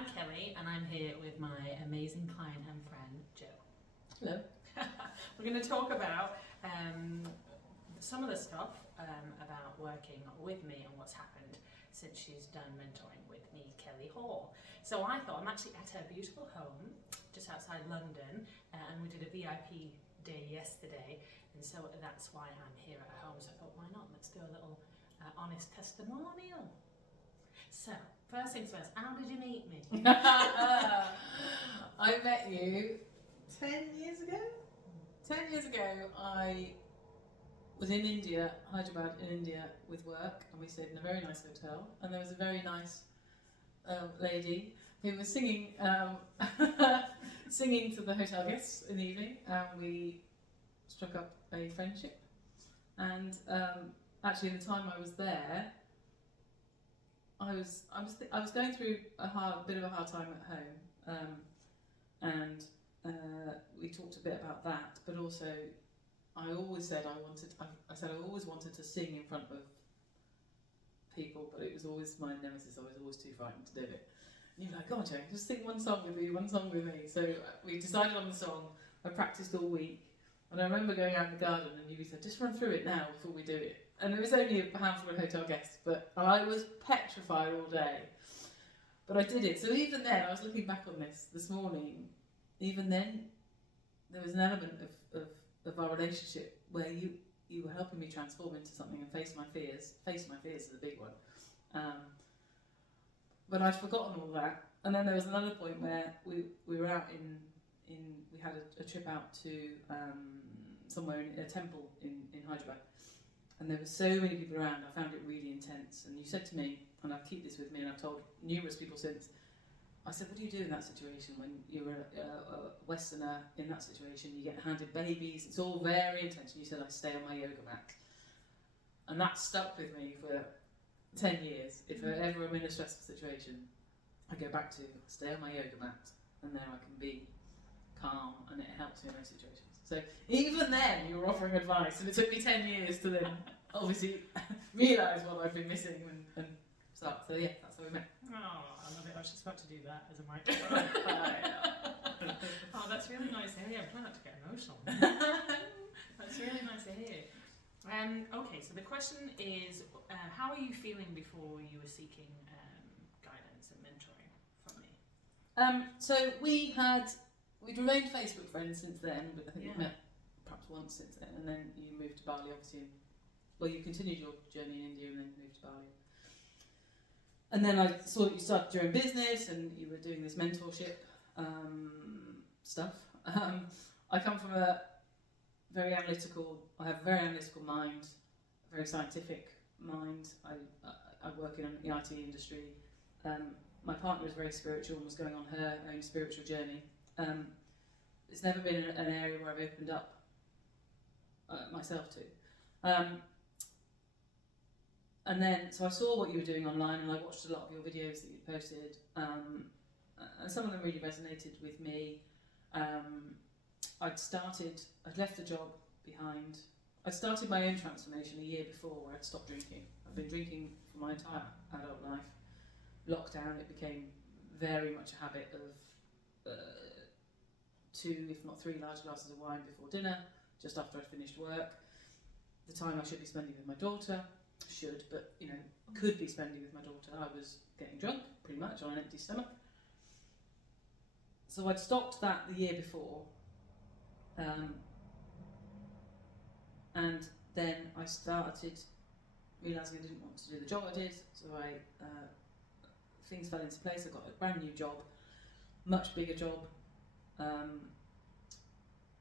I'm Kelly, and I'm here with my amazing client and friend, Jo. Hello. We're going to talk about some of the stuff about working with me and what's happened since she's done mentoring with me, Kelly Hall. So I thought, I'm actually at her beautiful home, just outside London, and we did a VIP day yesterday, and so that's why I'm here at home. So I thought, why not? Let's do a little honest testimonial. So, first things first, how did you meet me? I met you 10 years ago. 10 years ago, I was in India, Hyderabad in India with work, and we stayed in a very nice hotel, and there was a very nice lady who was singing singing to the hotel guests in the evening, and we struck up a friendship. And actually, at the time I was there, I was going through a bit of a hard time at home, and we talked a bit about that. But also, I always said I said I always wanted to sing in front of people, but it was always my nemesis. I was always too frightened to do it. And you were like, "Come on, Jane, just sing one song with me." So we decided on the song. I practiced all week, and I remember going out in the garden, and you said, "Just run through it now before we do it." And there was only a handful of hotel guests, but I was petrified all day. But I did it. So even then, I was looking back on this morning, even then, there was an element of our relationship where you were helping me transform into something and face my fears. Face my fears is a big one. But I'd forgotten all that. And then there was another point where we were out we had a trip out to somewhere in a temple in Hyderabad. And there were so many people around, I found it really intense. And you said to me, and I keep this with me, and I've told numerous people since, I said, what do you do in that situation when you're a Westerner in that situation? You get handed babies, it's all very intense. And you said, I stay on my yoga mat. And that stuck with me for 10 years. If ever I'm in a stressful situation, I go back to stay on my yoga mat, and then I can be calm, and it helps me in those situations. So even then, you were offering advice, and it took me 10 years to then obviously realise what I've been missing and start. So yeah, that's how we met. Oh, I love it. I was just about to do that as a microphone. Oh, that's really nice to hear. I'm trying not to get emotional. That's really nice to hear. Okay, so the question is, how are you feeling before you were seeking guidance and mentoring from me? So we'd remained Facebook friends since then, but I think we've met perhaps once since then, and then you moved to Bali, obviously. Well, you continued your journey in India and then moved to Bali. And then I saw that you started your own business and you were doing this mentorship stuff. I come from I have a very analytical mind, a very scientific mind. I work in the IT industry. My partner is very spiritual and was going on her own spiritual journey. It's never been an area where I've opened up myself to. And then, so I saw what you were doing online, and I watched a lot of your videos that you posted, and some of them really resonated with me. I'd left the job behind. I'd started my own transformation a year before, where I'd stopped drinking. I've been drinking for my entire adult life. Lockdown, it became very much a habit of 2, if not 3 large glasses of wine before dinner, just after I finished work. The time I should be spending with my daughter, but could be spending with my daughter, I was getting drunk, pretty much, on an empty stomach. So I'd stopped that the year before, and then I started realising I didn't want to do the job I did, so things fell into place. I got a brand new job, much bigger job,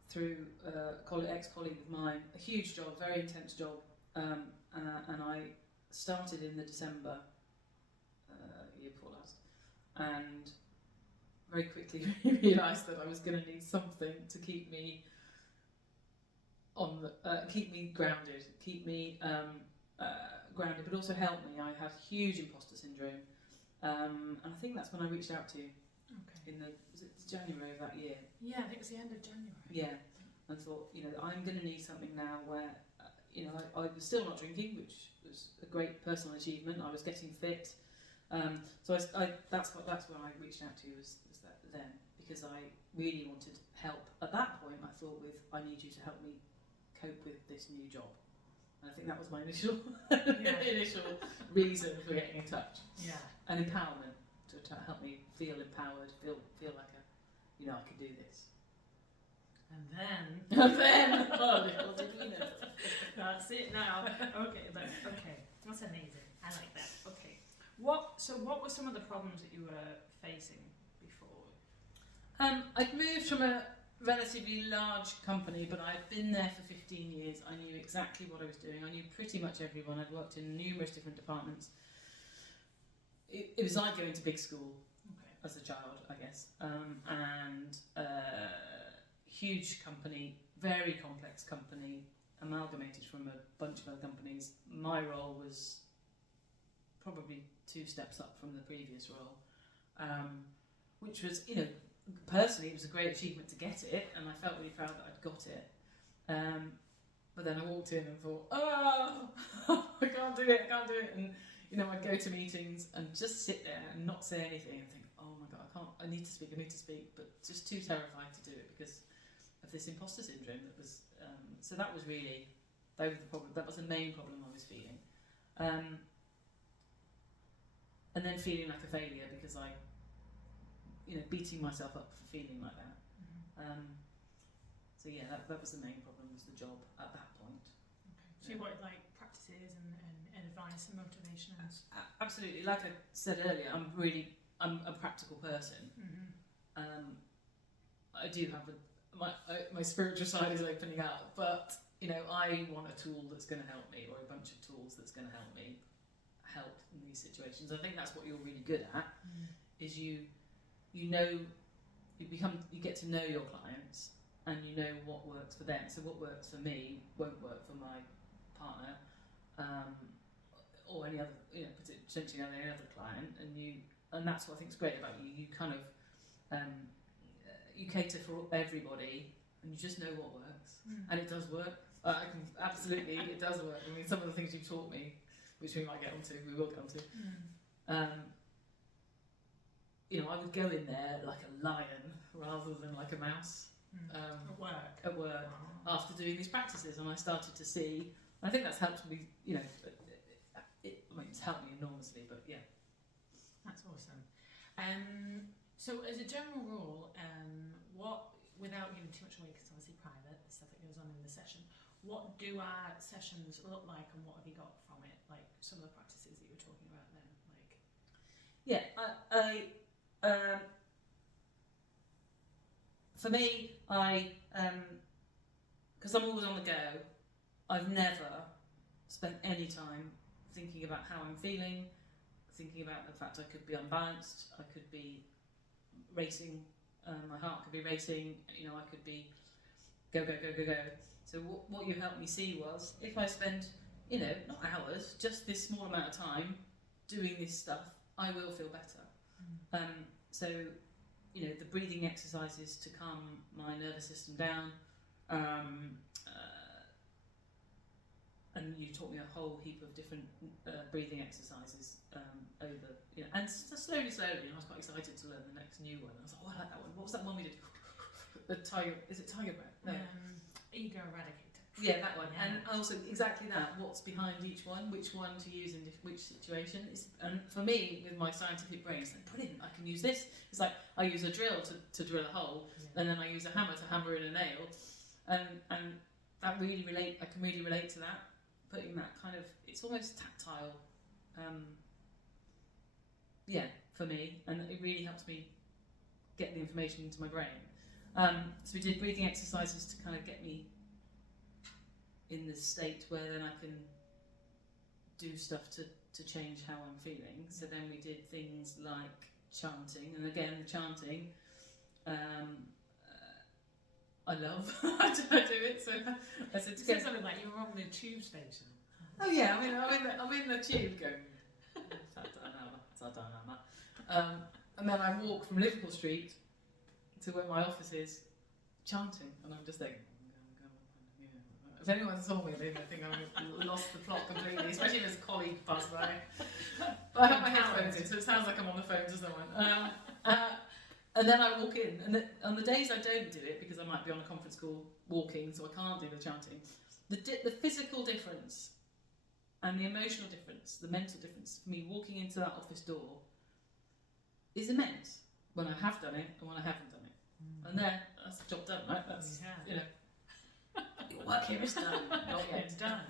through an ex-colleague of mine, a huge job, very intense job, and I started in the December year before last, and very quickly realised that I was going to need something to keep me keep me grounded, grounded, but also help me. I had huge imposter syndrome, and I think that's when I reached out to you. Okay. Was it January of that year? Yeah, I think it was the end of January. Yeah, and thought, I'm going to need something now where, I was still not drinking, which was a great personal achievement. I was getting fit, So that's when I reached out to you was that then, because I really wanted help. At that point, I thought I need you to help me cope with this new job. And I think that was my initial initial reason for getting in touch. Yeah. And empowerment to help me feel empowered, feel like I could do this. And then. Oh, little did we know. That's it now. Okay, that's amazing. I like that. Okay. So what were some of the problems that you were facing before? I'd moved from a relatively large company, but I'd been there for 15 years. I knew exactly what I was doing. I knew pretty much everyone. I'd worked in numerous different departments. It was like going to big school as a child, I guess. And huge company, very complex company, amalgamated from a bunch of other companies. My role was probably 2 steps up from the previous role, which was, personally, it was a great achievement to get it, and I felt really proud that I'd got it. But then I walked in and thought, I can't do it, and I'd go to meetings and just sit there and not say anything and think, oh my god, I need to speak, but just too terrified to do it because of this imposter syndrome that was. So that was really, that was the main problem I was feeling. And then feeling like a failure because I, beating myself up for feeling like that. So yeah, that was the main problem, was the job at that point. Okay. So you wanted like practices and advice and motivation? Absolutely. Like I said earlier, I'm a practical person. I do have my spiritual side is opening up, but I want a tool that's going to help me, or a bunch of tools that's going to help me help in these situations. I think that's what you're really good at, is you get to know your clients and you know what works for them. So what works for me won't work for my partner, or any other, potentially any other client, and that's what I think is great about you. You kind of you cater for everybody, and you just know what works, and it does work. It does work. I mean, some of the things you've taught me, which we will get onto. I would go in there like a lion rather than like a mouse. At work, after doing these practices, and I started to see. I think that's helped me. It's helped me enormously. But yeah, that's awesome. So as a general rule, without giving too much away, because obviously private, the stuff that goes on in the session, what do our sessions look like, and what have you got from it? Like some of the practices that you were talking about then, like. Yeah, for me, because I'm always on the go, I've never spent any time thinking about how I'm feeling, thinking about the fact I could be unbalanced, I could be racing, my heart could be racing, I could be go. So what you helped me see was, if I spend, not hours, just this small amount of time doing this stuff, I will feel better. So, the breathing exercises to calm my nervous system down, and you taught me a whole heap of different breathing exercises over, and slowly, I was quite excited to learn the next new one. I was like, oh, I like that one. What was that one we did? The tiger, is it tiger breath? No. Ego eradicator. Yeah, that one. Yeah. And also exactly that. What's behind each one? Which one to use in which situation? And for me, with my scientific brain, it's like, brilliant. I can use this. It's like I use a drill to drill a hole, and then I use a hammer to hammer in a nail, and that really I can really relate to that. Putting that kind of, it's almost tactile. For me, and it really helps me get the information into my brain. So we did breathing exercises to kind of get me in the state where then I can do stuff to change how I'm feeling. So then we did things like chanting, and again the chanting, I love. I do it. So I said, it sounds something like you were on the tube station. Oh yeah, I'm in the tube going. And then I walk from Liverpool Street to where my office is, chanting, and I'm just like, If anyone saw me, they think I lost the plot completely, especially if there's a colleague passed by. But I have my headphones in, so it sounds like I'm on the phone to someone. And then I walk in, and on the days I don't do it, because I might be on a conference call walking, so I can't do the chanting, the physical difference and the emotional difference, the mental difference for me walking into that office door is immense when I have done it and when I haven't done it. And then that's the job done, right? That's, you know, your work here is done. Not yet. It's done.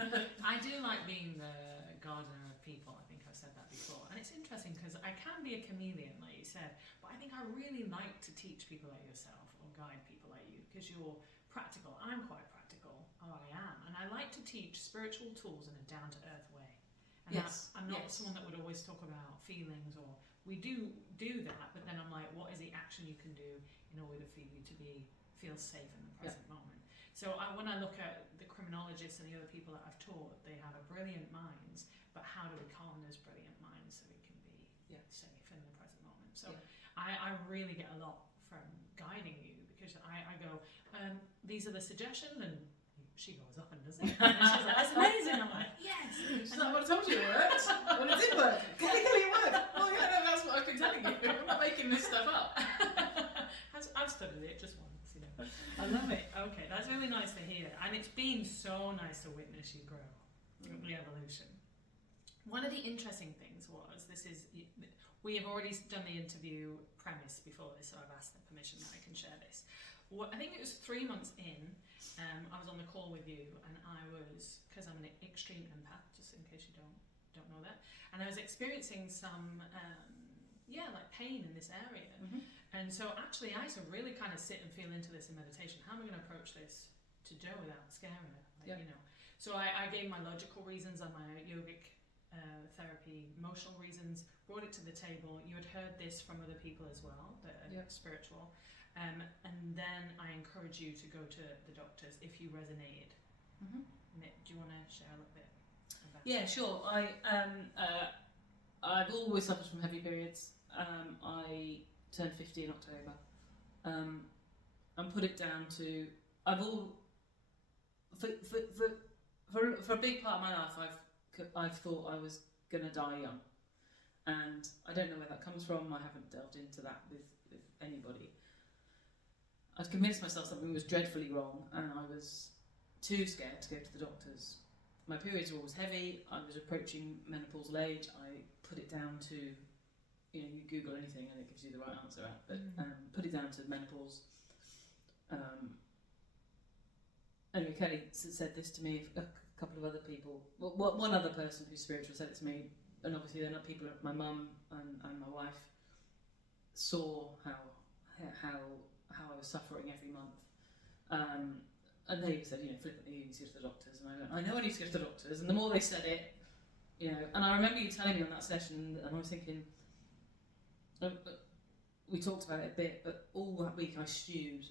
I do like being the gardener of people. I think I've said that before. And it's interesting because I can be a chameleon, like you said, but I think I really like to teach people like yourself or guide people like you because you're practical. I'm quite practical, or I am. And I like to teach spiritual tools in a down-to-earth way. And Yes. I'm not someone that would always talk about feelings, or we do that, but then I'm like, what is the action you can do in order for you to feel safe in the present moment? So when I look at the criminologists and the other people that I've taught, they have a brilliant minds, but how do we calm those brilliant minds so we can be safe in the present moment? So I really get a lot from guiding you because I go, these are the suggestions, and she goes up and does it. And she's like, that's amazing. I'm like, yes. She's like, well, I told you it worked. Well, it did work. Kelly, it worked. Well, yeah, no, that's what I've been telling you. I'm not making this stuff up. I've studied it just once, you know. I love it. Okay, that's really nice to hear. And it's been so nice to witness you grow, the evolution. One of the interesting things was, we have already done the interview premise before this, so I've asked the permission that I can share this. I think it was 3 months in, I was on the call with you, and I was, because I'm an extreme empath, just in case you don't know that, and I was experiencing some, like pain in this area. Mm-hmm. And so actually I had to really kind of sit and feel into this in meditation. How am I going to approach this to Jo without scaring her? You know. So I gave my logical reasons and my yogic therapy, emotional reasons, brought it to the table. You had heard this from other people as well, that are spiritual. And then I encourage you to go to the doctors if you resonated. Mm-hmm. Nick, do you want to share a little bit about Yeah, sure. I've always suffered from heavy periods. I turned 50 in October, and put it down to for a big part of my life I've thought I was gonna die young, and I don't know where that comes from. I haven't delved into that with anybody. I'd convinced myself something was dreadfully wrong, and I was too scared to go to the doctors. My periods were always heavy. I was approaching menopausal age. I put it down to, you Google anything and it gives you the right answer out, but put it down to menopause. Anyway, Kelly said this to me, a couple of other people, one other person who's spiritual said it to me, and obviously then people, my mum and my wife saw how I was suffering every month. And they said, flippantly, you need to go to the doctors. And I went, I know I need to go to the doctors. And the more they said it, and I remember you telling me on that session, and I was thinking, we talked about it a bit, but all that week I stewed.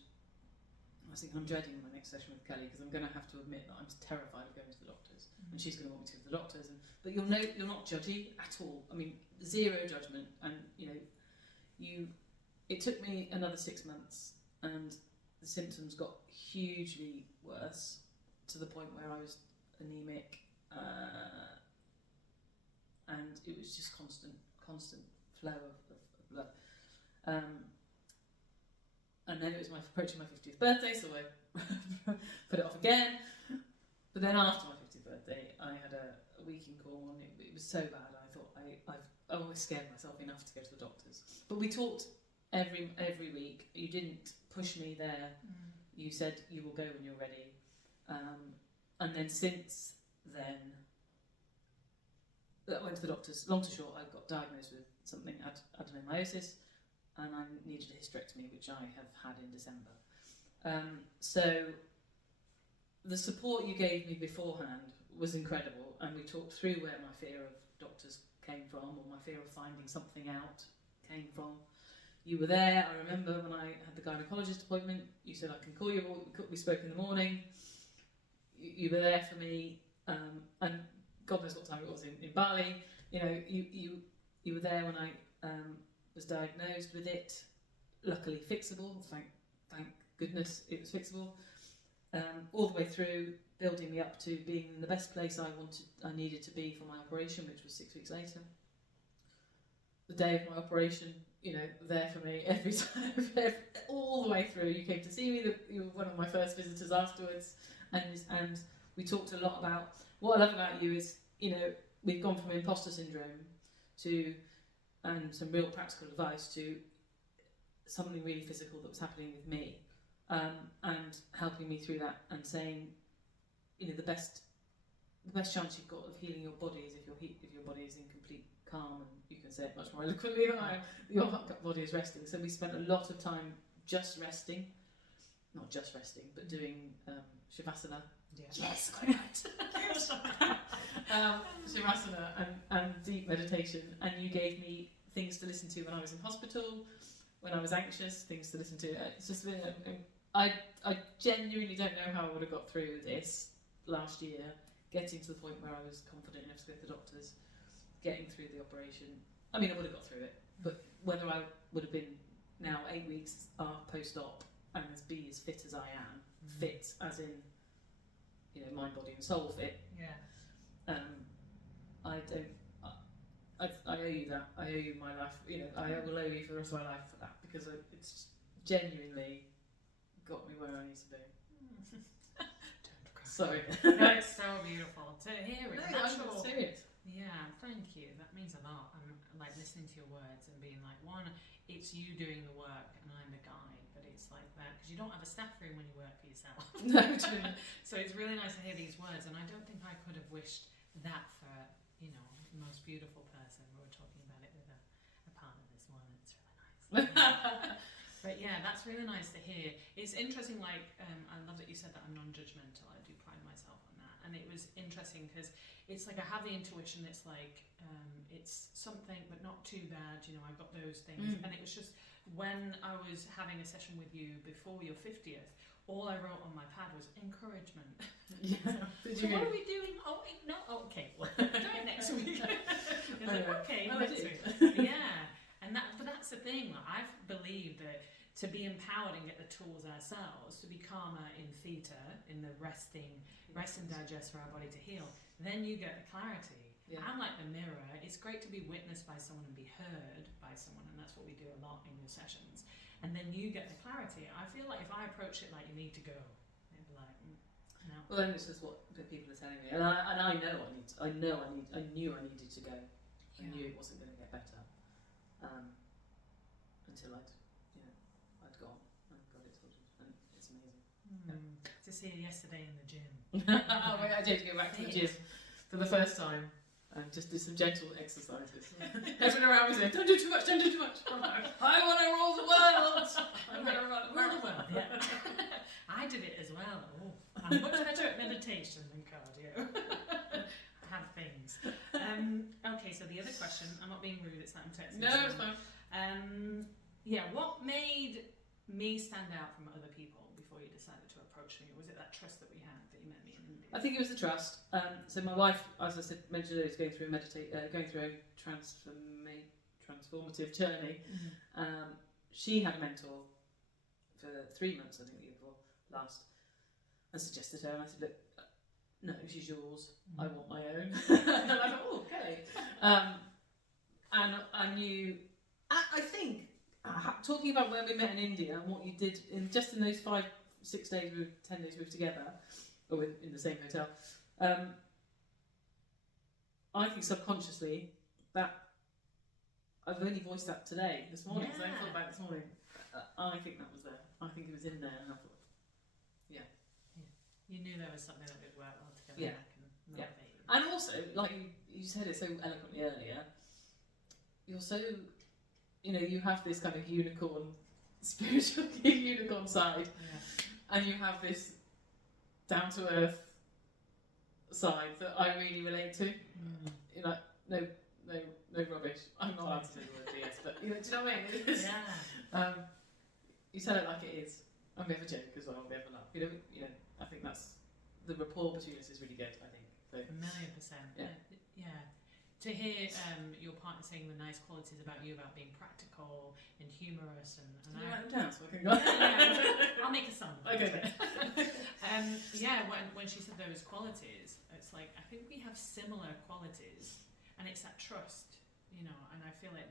I was thinking, I'm dreading my next session with Kelly because I'm going to have to admit that I'm terrified of going to the doctors. And she's going to want me to go to the doctors. But you're not judgy at all. I mean, zero judgment. And, it took me another 6 months, and the symptoms got hugely worse to the point where I was anemic, and it was just constant flow of blood. And then it was approaching my 50th birthday, so I put it off again. But then after my 50th birthday, I had a week in Cornwall, and it was so bad. I thought I've always scared myself enough to go to the doctors. But we talked every week. You didn't push me there. You said you will go when you're ready. And then since then, I went to the doctors. Long to short, I got diagnosed with something, adenomyosis, and I needed a hysterectomy, which I have had in December. So the support you gave me beforehand was incredible, and we talked through where my fear of doctors came from, or my fear of finding something out came from. You were there. I remember when I had the gynaecologist appointment, you said, I can call you. We spoke in the morning. You were there for me, and God knows what time it was in Bali. You were there when I was diagnosed with it. Luckily fixable. Thank goodness it was fixable. all the way through, building me up to being in the best place I needed to be for my operation, which was 6 weeks later. The day of my operation, you know, there for me every time, all the way through. You came to see me. You were one of my first visitors afterwards, and we talked a lot about what I love about you is, you know, we've gone from imposter syndrome to, and some real practical advice to something really physical that was happening with me, and helping me through that and saying, you know, the best chance you've got of healing your body is if your body is in complete calm, and you can say it much more eloquently than I am. Your body is resting. So we spent a lot of time just resting, not just resting, but doing shavasana. Yeah. Yes, quite right. Shavasana and deep meditation, and you gave me things to listen to when I was in hospital, when I was anxious, things to listen to. It's just been, I genuinely don't know how I would have got through this last year, getting to the point where I was confident enough to go to the doctors, getting through the operation. I mean, I would have got through it, but whether I would have been now 8 weeks post-op and be as fit as I am, fit as in, you know, mind, body and soul fit. Yeah. I don't. I owe you that. I owe you my life. You know, I will owe you for the rest of my life for that, because it's genuinely got me where I need to be. Don't cry. Sorry. No, it's so beautiful to hear it. No, I'm serious. Yeah, thank you. That means a lot. I'm like listening to your words and being like, one, it's you doing the work and I'm the guide, but it's like that because you don't have a staff room when you work for yourself. No. So it's really nice to hear these words, and I don't think I could have wished that for, you know, the most beautiful person. We were talking about it with a partner this morning. It's really nice. But yeah, that's really nice to hear. It's interesting, like, I love that you said that I'm non-judgmental. I do pride myself on that. And it was interesting because it's like I have the intuition, it's like, it's something but not too bad, you know, I've got those things. And it was just when I was having a session with you before your 50th, all I wrote on my pad was encouragement. Yeah. So what are we doing? Oh, no, okay, well, do it next week. It's like, okay, next week. Yeah. And but that's the thing, like, I've believed that to be empowered and get the tools ourselves, to be calmer in theta, in the rest and digest for our body to heal, then you get the clarity. Yeah. I'm like the mirror. It's great to be witnessed by someone and be heard by someone, and that's what we do a lot in your sessions. And then you get the clarity. I feel like if I approach it like you need to go, they'd be like, no. Well, then it's just what the people are telling me, and I knew I needed to go. I knew it wasn't going to get better until I'd gone and got it sorted, and it's amazing. To see you yesterday in the gym. Oh my God, I did go back to the gym for the first time and just do some gentle exercises. Everyone around me said, "Don't do too much, don't do too much." I'm like, I want to roll the world. I'm going to run the world. Yeah. I did it as well. Oh, I'm much better at meditation than cardio. I have things. Okay, so the other question, I'm not being rude, it's that I'm texting. No, it's fine. Yeah, what made me stand out from other people before you decided to approach me? Was it that trust that we had that you met me in India? I think it was the trust. So my wife, as I said, mentioned earlier, is going through a transformative journey. She had a mentor for 3 months, I think, the year before last, and suggested her, and I said, look, no, she's yours. I want my own. And I thought, oh, okay. And I knew, I think, talking about when we met in India and what you did in those 5-6 days, 10 days we were together, or in the same hotel, I think subconsciously that I've only voiced that this morning, because I thought about it this morning. I think that was there. I think it was in there, and I thought, you knew there was something that would work well together. Yeah. Yeah. And also, like you said it so eloquently earlier, you're so, you have this kind of unicorn, spiritual unicorn side, and you have this down to earth side that I really relate to. You're like, no rubbish. I'm not allowed to say the word BS, but do you know what I mean? Yeah. You tell it like it is. I'm never joke as well. Never laugh. I think that's the rapport between us is really good. I think. So. 1,000,000%. Yeah. To hear your partner saying the nice qualities about you, about being practical and humorous, and Can you write them down so I can go? Yeah. I'll make a song. Okay. when she said those qualities, it's like I think we have similar qualities, and it's that trust, and I feel like,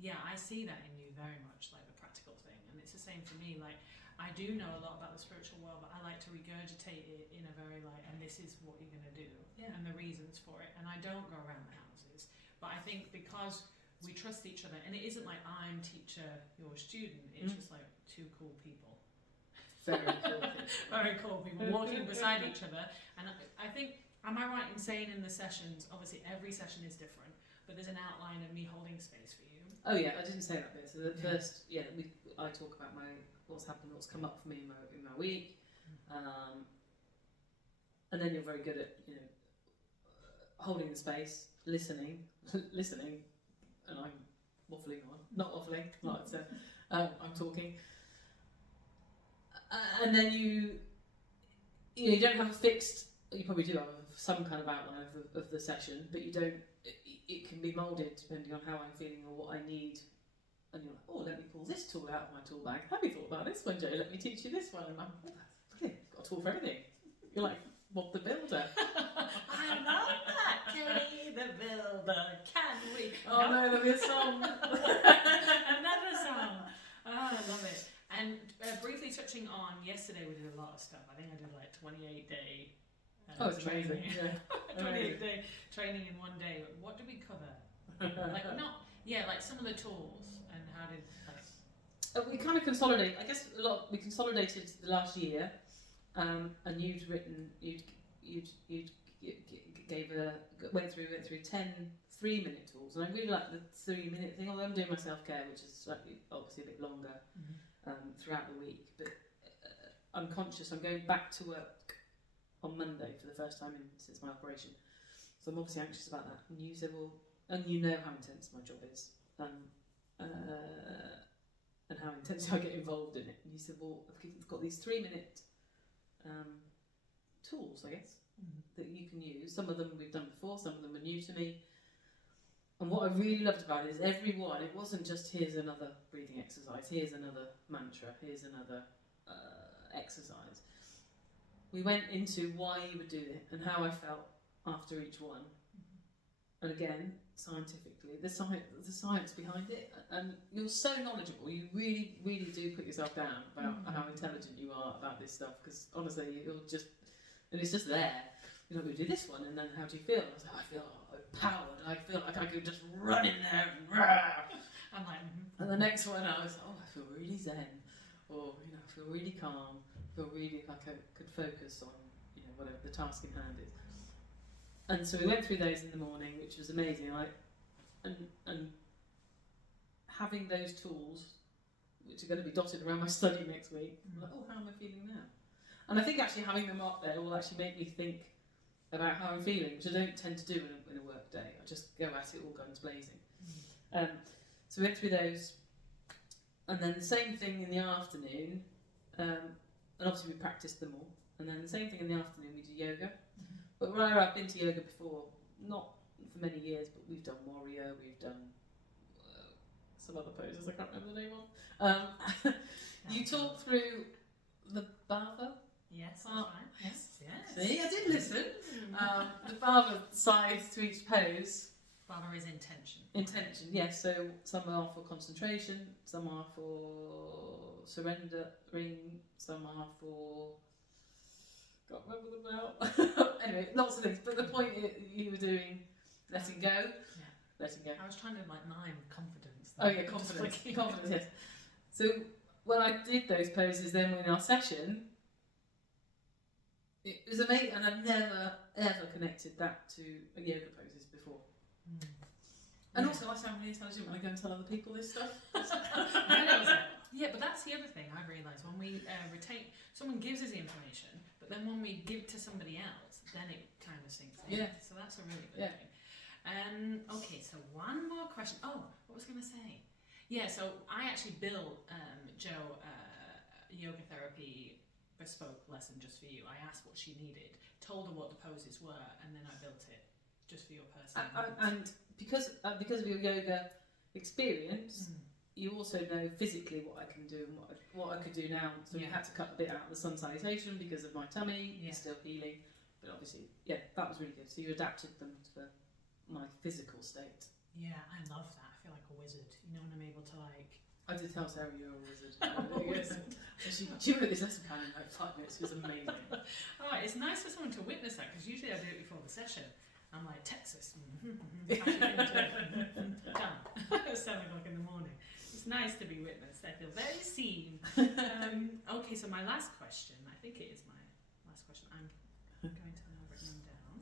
I see that in you very much, like the practical thing, and it's the same for me. Like I do know a lot about the spiritual world, but I like to regurgitate it in a very and this is what you're going to do, and the reasons for it, and I don't go around the houses. But I think because we trust each other, and it isn't like I'm teacher, you're student. It's just like two cool people. Very cool. Very cool people walking beside each other. And I think, am I right in saying in the sessions, obviously every session is different, but there's an outline of me holding space for you. Oh yeah, I didn't say that bit. So the first, I talk about what's happened, what's come up for me in my week, and then you're very good at holding the space, listening, and I'm waffling on, not waffling, I'm talking. And then you don't have a fixed. You probably do have some kind of outline of the session, but you don't. It can be moulded depending on how I'm feeling or what I need. And you're like, oh, let me pull this tool out of my tool bag. Have you thought about this one, Joe? Let me teach you this one. And I'm, oh, that's brilliant. Got a tool for everything. You're like Bob the Builder. I love that, Kelly the Builder. Can we? Oh no, there'll be a song. Another song. Oh, I love it. And briefly touching on yesterday, we did a lot of stuff. I think I did like 28-day. It's amazing. Yeah. 28-day training in one day. What did we cover? Like some of the tools and how did. We kind of consolidate. I guess we consolidated the last year, and you'd went through 10 3-minute tools, and I really like the 3-minute thing. Although I'm doing my self-care, which is obviously a bit longer. Throughout the week, but I'm conscious I'm going back to work on Monday for the first time since my operation, so I'm obviously anxious about that. And you said, well, and you know how intense my job is, and how intensely I get involved in it. And you said, well, I've got these 3-minute tools, I guess, that you can use. Some of them we've done before, some of them are new to me. And what I really loved about it is every one, it wasn't just here's another breathing exercise, here's another mantra, here's another exercise. We went into why you would do it and how I felt after each one. And again, scientifically, the science behind it. And you're so knowledgeable, you really, really do put yourself down about how intelligent you are about this stuff, because honestly, and it's just there. You're going to do this one, and then how do you feel? I was like, I feel empowered. I feel like I could just run in there and rah. I'm like, And the next one, I was, I feel really zen, or I feel really calm. I feel really like I could focus on whatever the task in hand is. And so we went through those in the morning, which was amazing. And having those tools, which are going to be dotted around my study next week. I'm like, how am I feeling now? And I think actually having them up there will actually make me think about how I'm feeling, which I don't tend to do in a work day. I just go at it all guns blazing. So we went through those, and then the same thing in the afternoon, and obviously we practiced them all, and then the same thing in the afternoon we do yoga. But where I've been to yoga before, not for many years, but we've done warrior, we've done some other poses I can't remember the name of. You talk through the bhava. Yes, that's right. Yes. See, I did listen. The bhava sides to each pose. Bhava is intention. Intention, yes. So some are for concentration, some are for surrendering, some are for. Can't remember them now. Anyway, lots of things. But the point you were doing, letting go. Yeah. Letting go. I was trying to mime confidence. Oh yeah, confidence. Confidence. Yes. So when I did those poses, then in our session. It was amazing, and I've never ever connected that to yoga poses before. And also, I sound really intelligent when I go and tell other people this stuff. Yeah, but that's the other thing I've realised when we someone gives us the information, but then when we give to somebody else, then it kind of sinks in. Yeah. So that's a really good thing. Okay, so one more question. Oh, what was I going to say? Yeah, so I actually built Joe yoga therapy bespoke lesson just for you. I asked what she needed, told her what the poses were, and then I built it just for your personal needs. And because of your yoga experience, you also know physically what I can do and what I could do now. So we Yeah. had to cut a bit out of the sun salutation because of my tummy. Yeah. It's still healing, but obviously, yeah, that was really good. So you adapted them for my physical state. Yeah, I love that. I feel like a wizard. You know, when I'm able to like. I did tell Sarah you were a wizard. I'm a wizard. She wrote this lesson plan in like 5 minutes. It was amazing. Oh, it's nice for someone to witness that because usually I do it before the session. I'm like Texas, done. 7 o'clock in the morning. It's nice to be witnessed. I feel very seen. Okay, so my last question. I think it is my last question. I'm going to now write them down.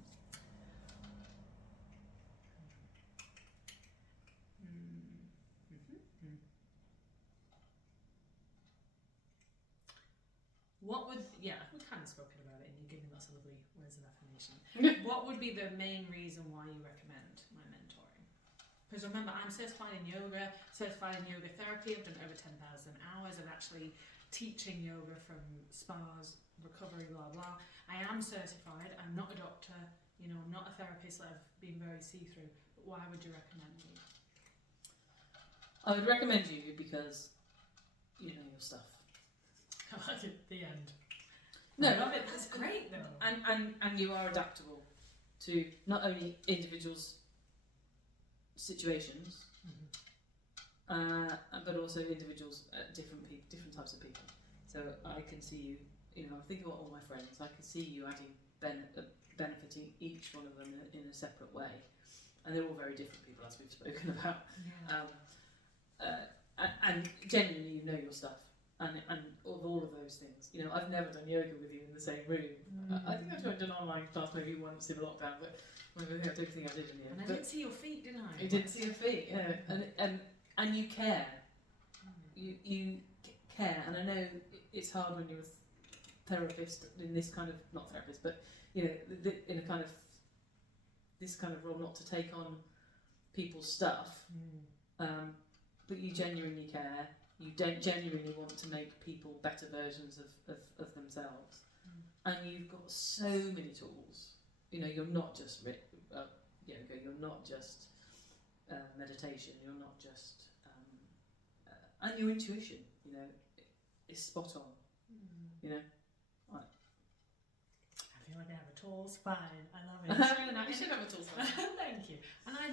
What would, we've kind of spoken about it and you've given lots of lovely words of affirmation. What would be the main reason why you recommend my mentoring? Because remember, I'm certified in yoga, certified in yoga therapy. I've done over 10,000 hours of actually teaching yoga from spas, recovery, blah, blah. I am certified. I'm not a doctor. You know, I'm not a therapist. I've been very see-through. But why would you recommend me? I would recommend you because you know your stuff. At the end. No, I love it. That's great though. And you are adaptable to not only individuals' situations, but also individuals, different types of people. So I can see you. You know, I think about all my friends. I can see you adding benefiting each one of them in a separate way, and they're all very different people, as we've spoken about. And genuinely, you know your stuff. And all of those things. You know, I've never done yoga with you in the same room. I think I've done an online class maybe once in lockdown, but I don't think I did in the end. And I didn't see your feet, did I? You didn't see your feet, yeah. And you care. You care, and I know it's hard when you're a therapist in this kind of, not therapist, but you know, in a kind of this kind of role, not to take on people's stuff, but you genuinely care. You don't genuinely want to make people better versions of themselves. And you've got so many tools. You know, you're not just yoga, you're not just meditation, you're not just... and your intuition, you know, is spot on. You know? Right. I feel like I have a tall spine. I love it. You should have a tall spine. Thank you. And I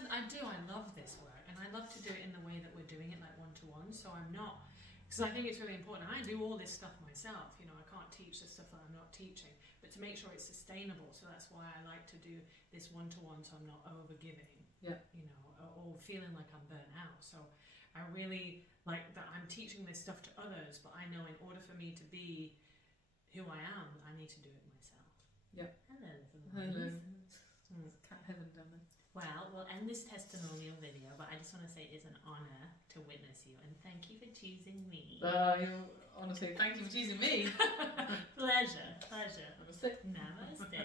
love this work. And I love to do it in the way that we're doing it, like one-to-one. So I'm not, because I think it's really important. I do all this stuff myself. You know, I can't teach the stuff that I'm not teaching, but to make sure it's sustainable. So that's why I like to do this one-to-one, so I'm not over-giving. Yeah. You know, or feeling like I'm burnt out. So I really like that I'm teaching this stuff to others, but I know in order for me to be who I am, I need to do it myself. Yeah. Hello. Hello. Cat heaven down there. Well, we'll end this testimonial video, but I just want to say it's an honour to witness you, and thank you for choosing me. Honestly, thank you for choosing me. Pleasure. Namaste. Namaste.